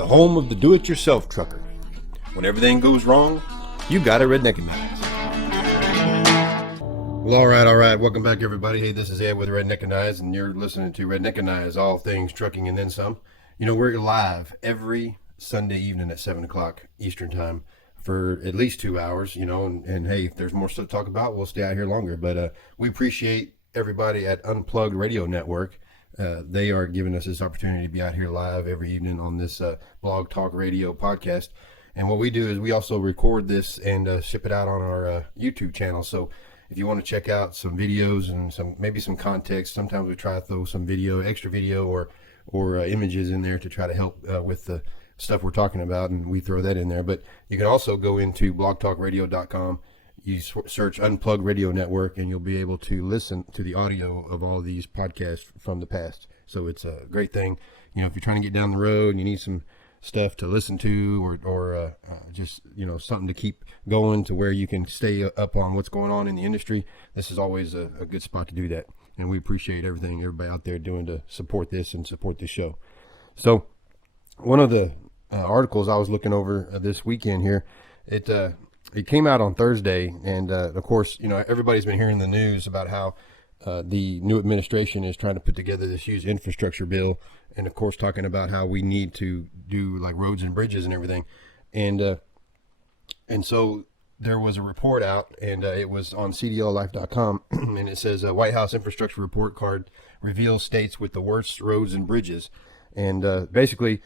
the home of the do-it-yourself trucker. When everything goes wrong, you got a Redneckanize. Well, all right. Welcome back, everybody. Hey, this is Ed with Redneckanize, and you're listening to Redneckanize, all things trucking and then some. You know, we're live every Sunday evening at 7 o'clock Eastern time for at least 2 hours, you know, and hey, if there's more stuff to talk about, we'll stay out here longer. But we appreciate everybody at Unplugged Radio Network. They are giving us this opportunity to be out here live every evening on this blog talk radio podcast. And what we do is we also record this and ship it out on our YouTube channel. So if you want to check out some videos and maybe some context, sometimes we try to throw some extra video or images in there to try to help with the stuff we're talking about, and we throw that in there. But you can also go into blogtalkradio.com. You search Unplugged Radio Network, and you'll be able to listen to the audio of all these podcasts from the past. So it's a great thing. You know, if you're trying to get down the road and you need some stuff to listen to or just, you know, something to keep going to where you can stay up on what's going on in the industry, this is always a good spot to do that. And we appreciate everything everybody out there doing to support this and support this show. So one of the articles I was looking over this weekend here, it came out on Thursday, and of course, you know, everybody's been hearing the news about how the new administration is trying to put together this huge infrastructure bill, and of course, talking about how we need to do like roads and bridges and everything, and so there was a report out, and it was on CDLLife.com, and it says White House infrastructure report card reveals states with the worst roads and bridges, and basically,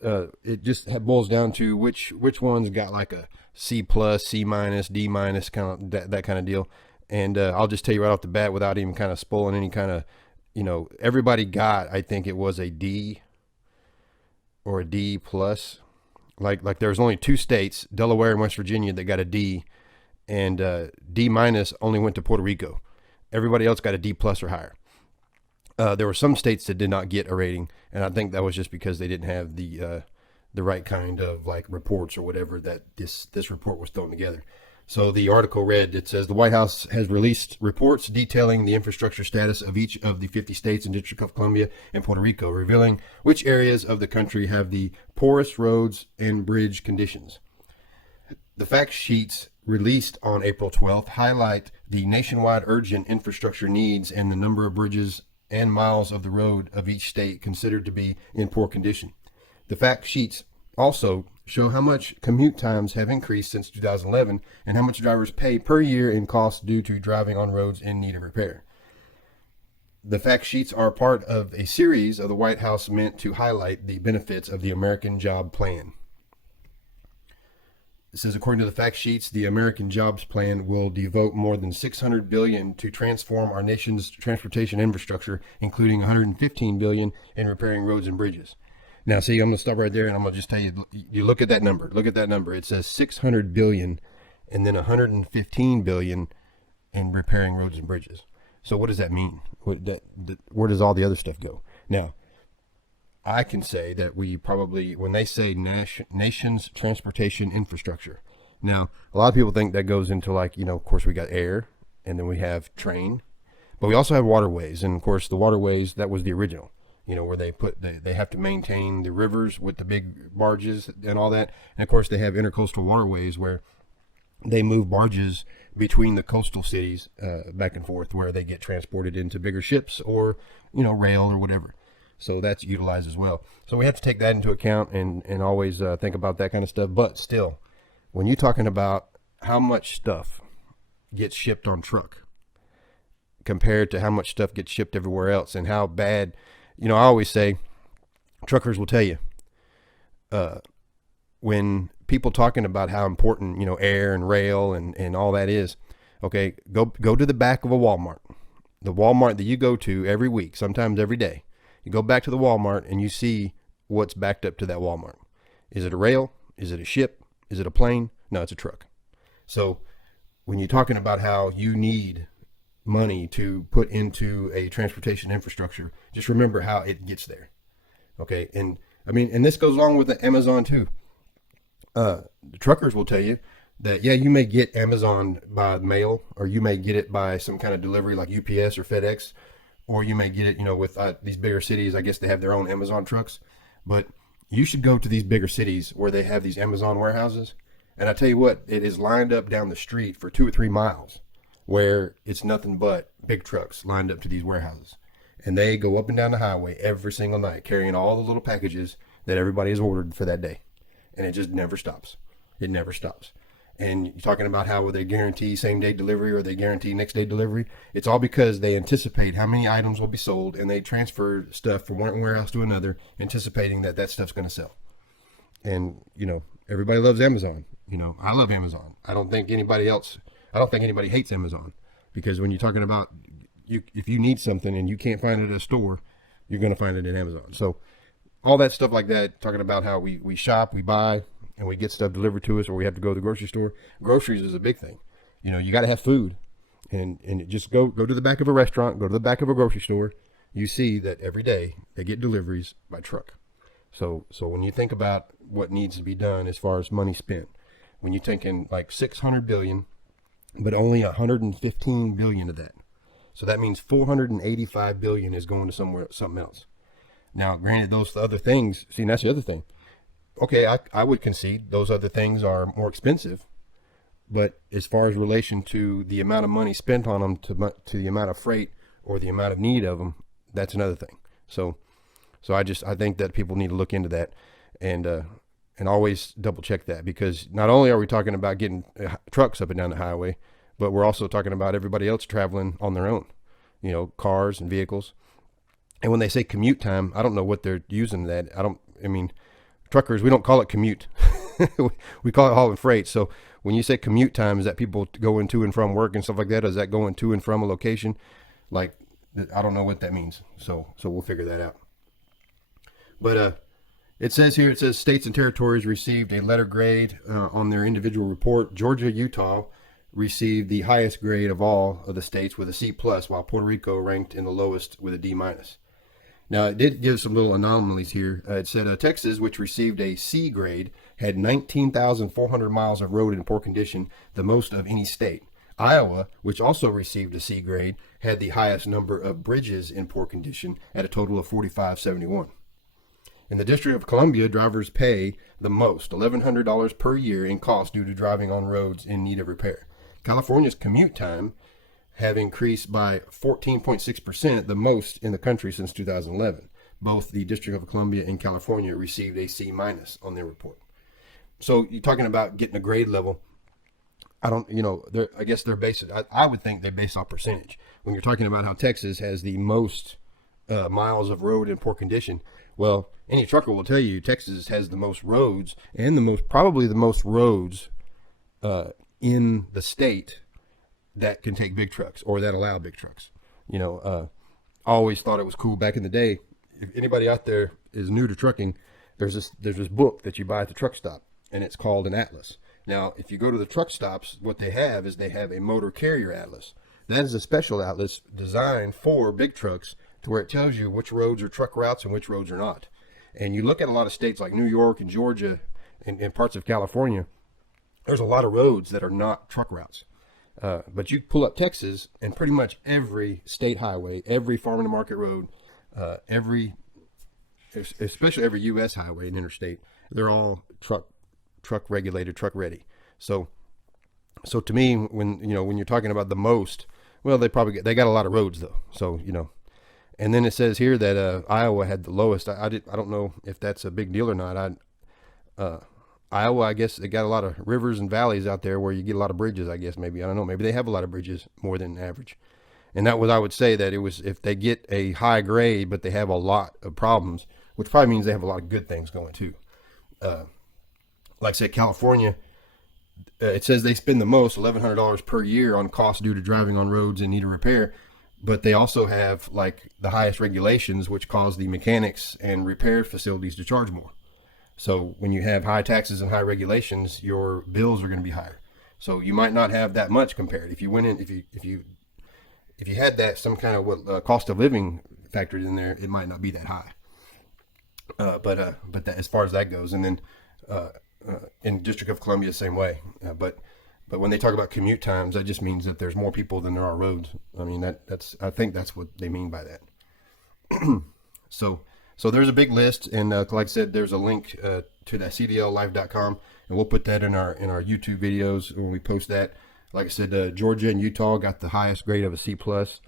it just boils down to which ones got like a C+, C-, D-, kind of that kind of deal. And I'll just tell you right off the bat without even kind of spoiling any kind of, you know, everybody got, I think it was a D or a D+. Like there was only 2 states, Delaware and West Virginia, that got a D, and D- only went to Puerto Rico. Everybody else got a D+ or higher. There were some states that did not get a rating, and I think that was just because they didn't have the right kind of like reports or whatever that this report was thrown together. So the article read, it says the White House has released reports detailing the infrastructure status of each of the 50 states and District of Columbia and Puerto Rico, revealing which areas of the country have the poorest roads and bridge conditions. The fact sheets released on April 12th highlight the nationwide urgent infrastructure needs and the number of bridges and miles of the road of each state considered to be in poor condition. The fact sheets also show how much commute times have increased since 2011 and how much drivers pay per year in costs due to driving on roads in need of repair. The fact sheets are part of a series of the White House meant to highlight the benefits of the American Job Plan. It says, according to the fact sheets, the American Jobs Plan will devote more than $600 billion to transform our nation's transportation infrastructure, including $115 billion in repairing roads and bridges. Now, see, I'm going to stop right there, and I'm going to just tell you, you look at that number. Look at that number. It says $600 billion and then $115 billion in repairing roads and bridges. So what does that mean? Where does all the other stuff go? Now, I can say that we probably, when they say nation's transportation infrastructure, now, a lot of people think that goes into like, you know, of course, we got air, and then we have train, but we also have waterways. And, of course, the waterways, that was the original. You know, where they have to maintain the rivers with the big barges and all that. And of course, they have intercoastal waterways where they move barges between the coastal cities back and forth, where they get transported into bigger ships or, you know, rail or whatever. So that's utilized as well. So we have to take that into account and always think about that kind of stuff. But still, when you're talking about how much stuff gets shipped on truck compared to how much stuff gets shipped everywhere else and how bad, you know, I always say, truckers will tell you, when people talking about how important, you know, air and rail and all that is, okay, go to the back of a Walmart, the Walmart that you go to every week, sometimes every day. You go back to the Walmart and you see what's backed up to that Walmart. Is it a rail? Is it a ship? Is it a plane? No, it's a truck. So when you're talking about how you need money to put into a transportation infrastructure, just remember how it gets there. Okay. And I mean, and this goes along with the Amazon too. The truckers will tell you that, yeah, you may get Amazon by mail, or you may get it by some kind of delivery like UPS or FedEx, or you may get it, you know, with these bigger cities. I guess they have their own Amazon trucks, but You should go to these bigger cities where they have these Amazon warehouses. And I tell you what, it is lined up down the street for 2 or 3 miles where it's nothing but big trucks lined up to these warehouses. And they go up and down the highway every single night carrying all the little packages that everybody has ordered for that day. And it just never stops. It never stops. And you're talking about how they guarantee same day delivery or they guarantee next day delivery. It's all because they anticipate how many items will be sold, and they transfer stuff from one warehouse to another, anticipating that that stuff's going to sell. And, everybody loves Amazon. I love Amazon. I don't think anybody hates Amazon, because when you're talking about if you need something and you can't find it at a store, you're going to find it at Amazon. So all that stuff like that, talking about how we shop, we buy, and we get stuff delivered to us, or we have to go to the grocery store. Groceries is a big thing. You got to have food, and just go to the back of a restaurant, go to the back of a grocery store. You see that every day they get deliveries by truck. So when you think about what needs to be done as far as money spent, when you're thinking like 600 billion, but only 115 billion of that. So that means 485 billion is going to something else. Now, granted, those other things, see, that's the other thing. Okay, I would concede those other things are more expensive, but as far as relation to the amount of money spent on them to the amount of freight or the amount of need of them, that's another thing. So I think that people need to look into that and always double check that, because not only are we talking about getting trucks up and down the highway, but we're also talking about everybody else traveling on their own, cars and vehicles. And when they say commute time, I don't know what they're using that. Truckers, we don't call it commute. We call it hauling freight. So when you say commute time, is that people going to and from work and stuff like that? Is that going to and from a location? I don't know what that means. So we'll figure that out. But it says states and territories received a letter grade on their individual report. Georgia, Utah received the highest grade of all of the states with a C+, while Puerto Rico ranked in the lowest with a D-. Now, it did give some little anomalies here. It said Texas, which received a C grade, had 19,400 miles of road in poor condition, the most of any state. Iowa, which also received a C grade, had the highest number of bridges in poor condition at a total of 4,571. In the District of Columbia, drivers pay the most, $1,100 per year in cost due to driving on roads in need of repair. California's commute time have increased by 14.6%, the most in the country since 2011. Both the District of Columbia and California received a C- on their report. So you're talking about getting a grade level. I guess they're based, I would think they're based on percentage. When you're talking about how Texas has the most miles of road in poor condition, well, any trucker will tell you Texas has the most roads and probably the most roads in the state that can take big trucks or that allow big trucks. I always thought it was cool back in the day. If anybody out there is new to trucking, there's this book that you buy at the truck stop, and it's called an atlas. Now, if you go to the truck stops, what they have is they have a motor carrier atlas. That is a special atlas designed for big trucks, to where it tells you which roads are truck routes and which roads are not. And you look at a lot of states like New York and Georgia and parts of California, there's a lot of roads that are not truck routes. But you pull up Texas, and pretty much every state highway, every farm to market road, especially every U.S. highway and interstate, they're all truck regulated, truck ready. So to me, when you're talking about the most, well, they got a lot of roads though. So and then it says here that Iowa had the lowest. I don't know if that's a big deal or not. Iowa, I guess they got a lot of rivers and valleys out there where you get a lot of bridges, I guess. Maybe, I don't know. Maybe they have a lot of bridges more than average. And that was, I would say that it was, if they get a high grade, but they have a lot of problems, which probably means they have a lot of good things going too. Like I said, California, it says they spend the most, $1,100 per year on costs due to driving on roads in need of repair. But they also have like the highest regulations, which cause the mechanics and repair facilities to charge more. So when you have high taxes and high regulations, your bills are going to be higher. So you might not have that much compared. If you went in, if you had that some kind of cost of living factored in there, it might not be that high. But that, as far as that goes, and then in District of Columbia, same way. But when they talk about commute times, that just means that there's more people than there are roads. I mean, I think that's what they mean by that. So So there's a big list, and like I said, there's a link to that cdllife.com, and we'll put that in our YouTube videos when we post that. Like I said, Georgia and Utah got the highest grade of a C plus,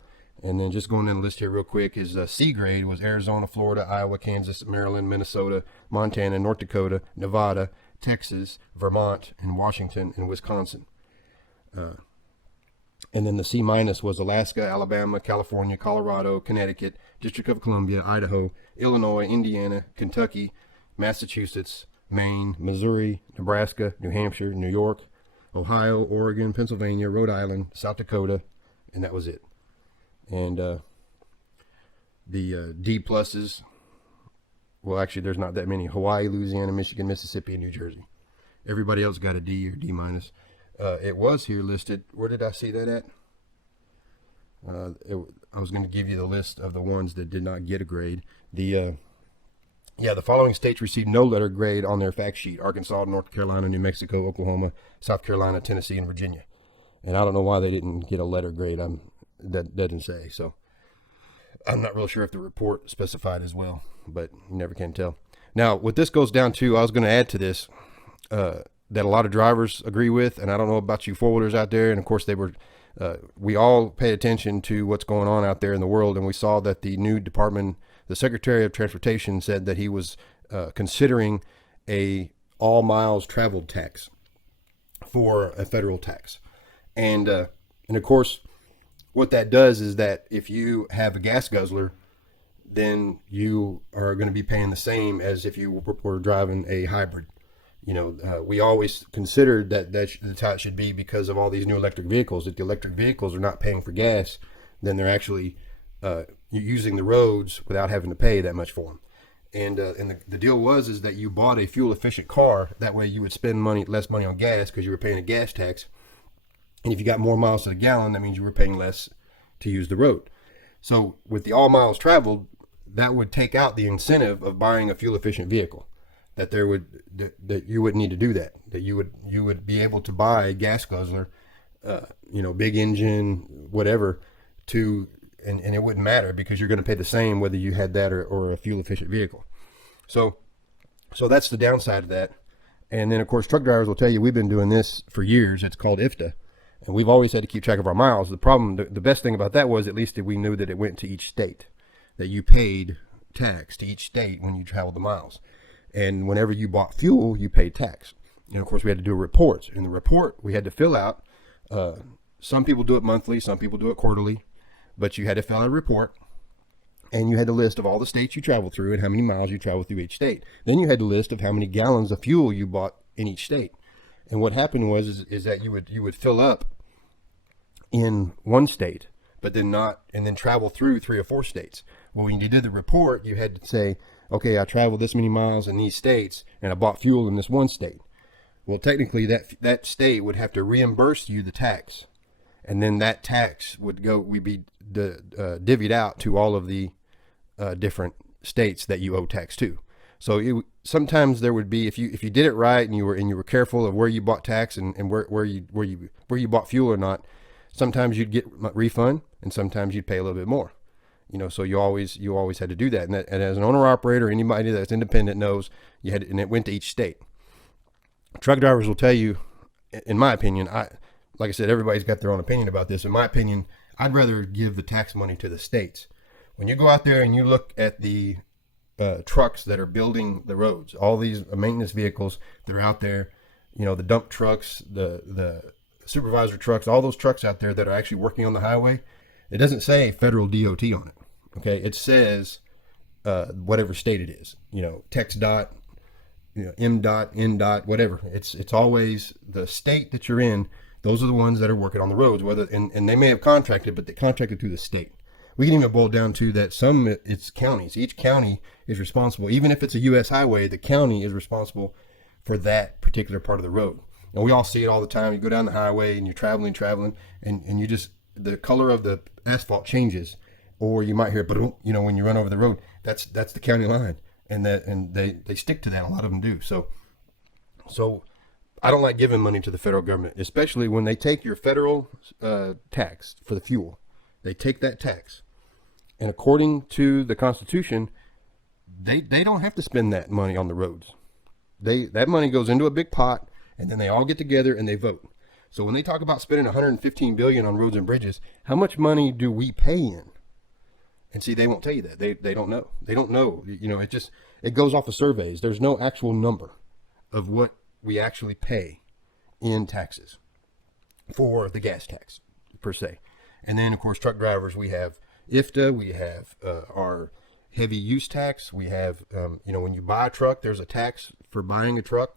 and then just going down the list here real quick is C grade was Arizona, Florida, Iowa, Kansas, Maryland, Minnesota, Montana, North Dakota, Nevada, Texas, Vermont, and Washington and Wisconsin. And then the C minus was Alaska, Alabama, California, Colorado, Connecticut, District of Columbia, Idaho, Illinois, Indiana, Kentucky, Massachusetts, Maine, Missouri, Nebraska, New Hampshire, New York, Ohio, Oregon, Pennsylvania, Rhode Island, South Dakota, and that was it. And the D pluses, well, actually, there's not that many. Hawaii, Louisiana, Michigan, Mississippi, and New Jersey. Everybody else got a D or D minus. It was here listed. Where did I see that at? I was going to give you the list of the ones that did not get a grade. The following states received no letter grade on their fact sheet: Arkansas, North Carolina, New Mexico, Oklahoma, South Carolina, Tennessee, and Virginia. And I don't know why they didn't get a letter grade. That doesn't say. So I'm not real sure if the report specified as well, but you never can tell. Now, what this goes down to, I was going to add to this, that a lot of drivers agree with, and I don't know about you four-wheelers out there, and of course we all pay attention to what's going on out there in the world, and we saw that the new department, the Secretary of Transportation, said that he was considering a all miles traveled tax for a federal tax. And of course, what that does is that if you have a gas guzzler, then you are going to be paying the same as if you were driving a hybrid. We always considered that that's how it should be because of all these new electric vehicles. If the electric vehicles are not paying for gas, then they're actually using the roads without having to pay that much for them. And the deal is that you bought a fuel efficient car. That way you would spend less money on gas because you were paying a gas tax. And if you got more miles to the gallon, that means you were paying less to use the road. So with the all miles traveled, that would take out the incentive of buying a fuel efficient vehicle. That you wouldn't need to do that. That you would be able to buy a gas guzzler, big engine, whatever, and it wouldn't matter because you're going to pay the same whether you had that or a fuel efficient vehicle. So that's the downside of that. And then of course truck drivers will tell you we've been doing this for years. It's called IFTA. And we've always had to keep track of our miles. The best thing about that was at least that we knew that it went to each state, that you paid tax to each state when you traveled the miles. And whenever you bought fuel, you paid tax. And of course, we had to do reports. In the report, we had to fill out, some people do it monthly, some people do it quarterly, but you had to fill out a report. And you had a list of all the states you traveled through and how many miles you traveled through each state. Then you had a list of how many gallons of fuel you bought in each state. And what happened was that you would fill up in one state, but then travel through 3 or 4 states. Well, when you did the report, you had to say, okay, I traveled this many miles in these states, and I bought fuel in this one state. Well, technically, that state would have to reimburse you the tax, and then that tax would be divvied out to all of the different states that you owe tax to. So sometimes there would be, if you did it right and you were careful of where you bought tax and where you bought fuel or not, sometimes you'd get a refund and sometimes you'd pay a little bit more. So you always had to do that. And as an owner operator, anybody that's independent knows and it went to each state. Truck drivers will tell you, in my opinion, like I said, everybody's got their own opinion about this. In my opinion, I'd rather give the tax money to the states. When you go out there and you look at the trucks that are building the roads, all these maintenance vehicles that are out there, the dump trucks, the supervisor trucks, all those trucks out there that are actually working on the highway, it doesn't say federal DOT on it. Okay, it says whatever state it is. TxDOT, MDOT, NDOT, whatever. It's always the state that you're in. Those are the ones that are working on the roads. And they may have contracted, but they contracted through the state. We can even boil down to that it's counties. Each county is responsible. Even if it's a U.S. highway, the county is responsible for that particular part of the road. And we all see it all the time. You go down the highway and you're traveling, and you just, the color of the asphalt changes, or you might hear, but when you run over the road, that's the county line, and they stick to that. A lot of them do. So I don't like giving money to the federal government, especially when they take your federal tax for the fuel. They take that tax, and according to the Constitution, they don't have to spend that money on the roads. That money goes into a big pot, and then they all get together and they vote. So when they talk about spending 115 billion on roads and bridges, how much money do we pay in? And see, they won't tell you that. They don't know. They don't know. It goes off of surveys. There's no actual number of what we actually pay in taxes for the gas tax per se. And then of course, truck drivers, we have IFTA, we have our heavy use tax. We have, when you buy a truck, there's a tax for buying a truck.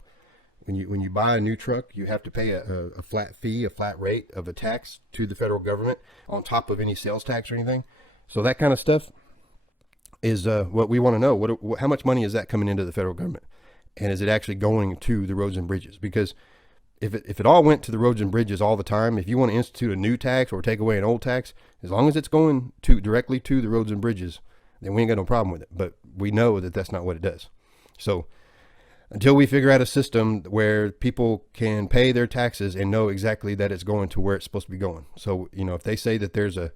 When you buy a new truck, you have to pay a flat fee, a flat rate of a tax to the federal government on top of any sales tax or anything. So that kind of stuff is what we want to know. How much money is that coming into the federal government? And is it actually going to the roads and bridges? Because if it all went to the roads and bridges all the time, if you want to institute a new tax or take away an old tax, as long as it's going directly to the roads and bridges, then we ain't got no problem with it. But we know that that's not what it does. So until we figure out a system where people can pay their taxes and know exactly that it's going to where it's supposed to be going. So, if they say that there's a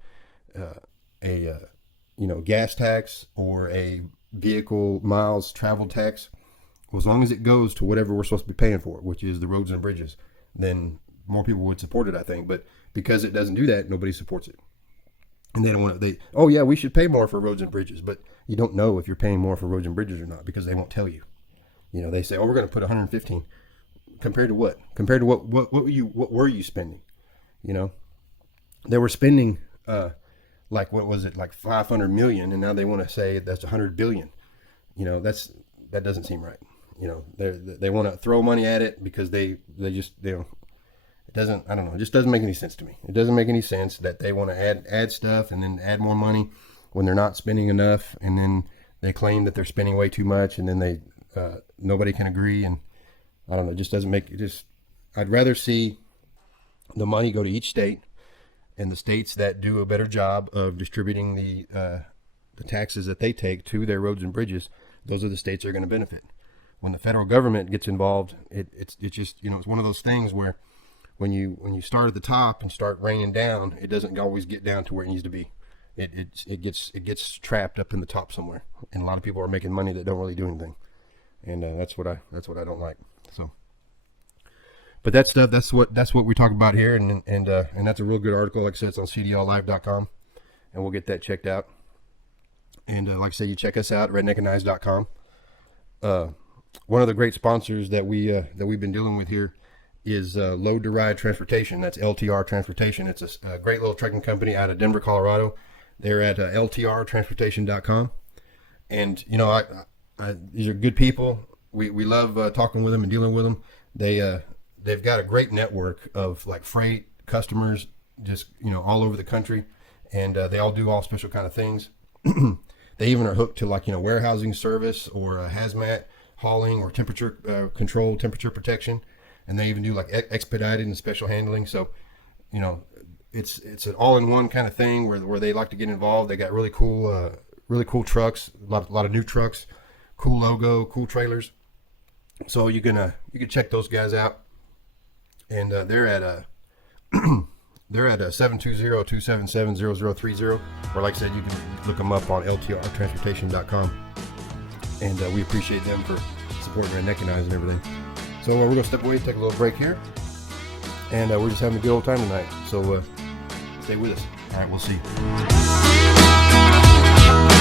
gas tax or a vehicle miles travel tax, well, as long as it goes to whatever we're supposed to be paying for, which is the roads and bridges, then more people would support it, I think. But because it doesn't do that, nobody supports it. And they don't want to, oh yeah, we should pay more for roads and bridges, but you don't know if you're paying more for roads and bridges or not, because they won't tell you. They say, oh, we're going to put 115 compared to what? Compared to what were you spending? They were spending, like, what was it? Like 500 million. And now they want to say that's 100 billion. That doesn't seem right. They want to throw money at it because it doesn't, I don't know. It just doesn't make any sense to me. It doesn't make any sense that they want to add stuff and then add more money when they're not spending enough. And then they claim that they're spending way too much, and then nobody can agree. And I don't know, it just doesn't make it. I'd rather see the money go to each state, and the states that do a better job of distributing the taxes that they take to their roads and bridges, those are the states that are going to benefit. When the federal government gets involved, it's just, it's one of those things where when you start at the top and start raining down, it doesn't always get down to where it needs to be. It gets trapped up in the top somewhere, and a lot of people are making money that don't really do anything. And that's what I don't like. So, but that stuff, that's what we talk about here, and that's a real good article. Like I said, it's on cdllive.com, and we'll get that checked out. And like I said, you check us out at redneckanize.com. One of the great sponsors that we've been dealing with here is Load to Ride Transportation. That's LTR Transportation. It's a great little trucking company out of Denver, Colorado. They're at ltrtransportation.com, and these are good people. We love talking with them and dealing with them. They've got a great network of like freight customers, just all over the country, and they all do all special kind of things. They even are hooked to warehousing service or hazmat hauling or temperature control, temperature protection, and they even do like expedited and special handling. So it's an all-in-one kind of thing where they like to get involved. They got really cool trucks, a lot of new trucks. Cool logo, cool trailers. So you can check those guys out, and they're at 720-277-0030, or like I said, you can look them up on ltrtransportation.com, and we appreciate them for supporting Redneckanize and everything. So we're gonna step away, take a little break here, and we're just having a good old time tonight. So stay with us. All right, we'll see you.